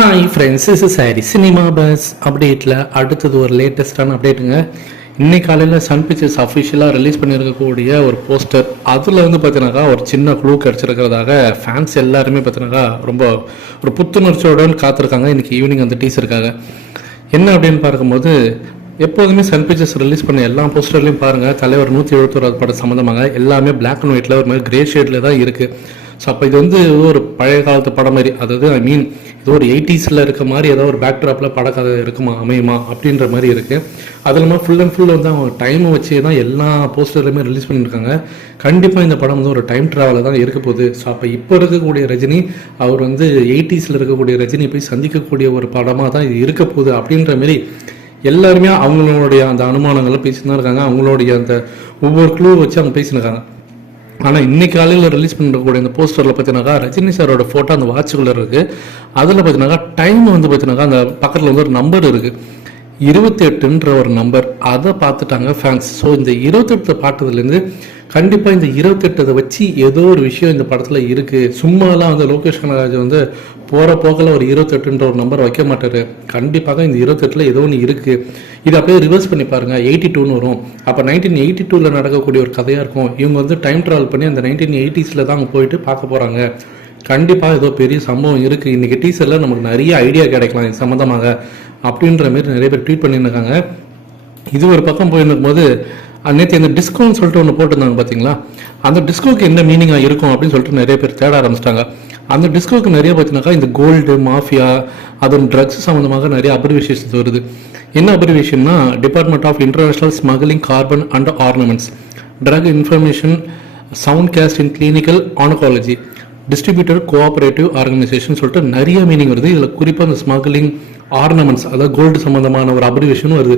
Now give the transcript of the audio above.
Hi friends is sorry cinema buzz அப்டேட்டில் அடுத்தது ஒரு லேட்டஸ்டான அப்டேட்டுங்க இன்னைக்கு காலையில் சன் பிக்சர்ஸ் அஃபிஷியலாக ரிலீஸ் பண்ணியிருக்கக்கூடிய ஒரு போஸ்டர் அதில் வந்து பார்த்தீங்கன்னாக்கா ஒரு சின்ன க்ளூ கிடச்சிருக்கிறதாக ஃபேன்ஸ் எல்லாருமே பார்த்தீங்கன்னாக்கா ரொம்ப ஒரு புத்துணர்ச்சியோட காத்திருக்காங்க. இன்றைக்கி ஈவினிங் அந்த டீச்சருக்காக என்ன அப்படின்னு பார்க்கும்போது எப்போதுமே சன் பிக்சர்ஸ் ரிலீஸ் பண்ண எல்லா போஸ்டர்லையும் பாருங்கள் தலைவர் நூற்றி எழுபத்தோராது படம் சம்மந்தமாக எல்லாமே பிளாக் அண்ட் ஒயிட்டில் ஒரு மாதிரி கிரே ஷேடில் தான் இருக்குது ஸோ அப்போ இது வந்து ஒரு பழைய காலத்து படம் மாதிரி அதாவது ஐ மீன் இது ஒரு எயிட்டிஸில் இருக்க மாதிரி ஏதோ ஒரு பேக்ட்ராப்பில் படக்கதை இருக்குமா அமையுமா அப்படின்ற மாதிரி இருக்குது அது இல்லாமல் ஃபுல் அண்ட் ஃபுல் வந்து அவங்க டைமை வச்சு தான் எல்லா போஸ்டர்லையுமே ரிலீஸ் பண்ணியிருக்காங்க. கண்டிப்பாக இந்த படம் வந்து ஒரு டைம் ட்ராவலில் தான் இருக்க போகுது. ஸோ அப்போ இப்போ இருக்கக்கூடிய ரஜினி அவர் வந்து எயிட்டிஸில் இருக்கக்கூடிய ரஜினி போய் சந்திக்கக்கூடிய ஒரு படமாக தான் இது இருக்க போகுது அப்படின்ற மாரி எல்லாருமே அவங்களுடைய அந்த அனுமானங்களை பேசிட்டு தான் இருக்காங்க. அவங்களுடைய அந்த ஒவ்வொரு க்ளூ வச்சு அவங்க பேசினிருக்காங்க ஆனால் இன்னைக்கு காலையில் ரிலீஸ் பண்ணக்கூடிய இந்த போஸ்டரில் பார்த்தீங்கன்னாக்கா ரஜினி சாரோட ஃபோட்டோ அந்த வாட்சுக்குள்ளே இருக்குது அதில் பார்த்தீங்கன்னாக்கா டைம் வந்து பார்த்தீங்கன்னாக்கா அந்த பக்கத்தில் வந்து ஒரு நம்பர் இருக்குது இருபத்தி எட்டுன்ற ஒரு நம்பர் அதை பார்த்துட்டாங்க ஃபேன்ஸ் ஸோ இந்த இருபத்தெட்டு பார்த்ததுலேருந்து கண்டிப்பாக இந்த இருபத்தெட்டதை வச்சு ஏதோ ஒரு விஷயம் இந்த படத்தில் இருக்குது சும்மாலாம் வந்து லோகேஷ் கனகராஜ் வந்து போகிற போக்கில் ஒரு இருபத்தெட்டுன்ற ஒரு நம்பர் வைக்க மாட்டாரு. கண்டிப்பாக இந்த இருபத்தெட்டில் ஏதோ ஒன்று இருக்குது இது அப்படியே ரிவர்ஸ் பண்ணி பாருங்க. எயிட்டி டூன்னு வரும். அப்போ நைன்டீன் எயிட்டி டூவில் நடக்கக்கூடிய ஒரு கதையாக இருக்கும். இவங்க வந்து டைம் ட்ராவல் பண்ணி அந்த நைன்டீன் எயிட்டிஸில் தான் அங்கே போயிட்டு பார்க்க போகிறாங்க கண்டிப்பாக ஏதோ பெரிய சம்பவம் இருக்குது இன்றைக்கி டீசரில் நமக்கு நிறைய ஐடியா கிடைக்கலாம் இது சம்மந்தமாக அப்படின்ற மாதிரி நிறைய பேர் ட்வீட் பண்ணியிருக்காங்க இது ஒரு பக்கம் போயிருக்கும் போது நேற்று இந்த டிஸ்கோன்னு சொல்லிட்டு ஒன்று போட்டிருந்தாங்க பார்த்தீங்களா அந்த டிஸ்கோக்கு என்ன மீனிங்காக இருக்கும் அப்படின்னு சொல்லிட்டு நிறைய பேர் தேட ஆரம்பிச்சிட்டாங்க. அந்த டிஸ்கோக்கு நிறைய பார்த்தீங்கன்னாக்கா இந்த கோல்டு மாஃபியா அதன் ட்ரக்ஸ் சம்மந்தமாக நிறைய அப்ரிவேஷன்ஸ் வருது. என்ன அப்ரிவேஷன்னா department of international smuggling carbon and ornaments drug information sound cast in clinical oncology distributor cooperative organisation சொல்லிட்டு நிறைய மீனிங் வருது. இதில் குறிப்பாக இந்த ஸ்மக்லிங் ஆர்னமெண்ட்ஸ் அதாவது கோல்டு சம்மந்தமான ஒரு அப்ரிவேஷனும் வருது.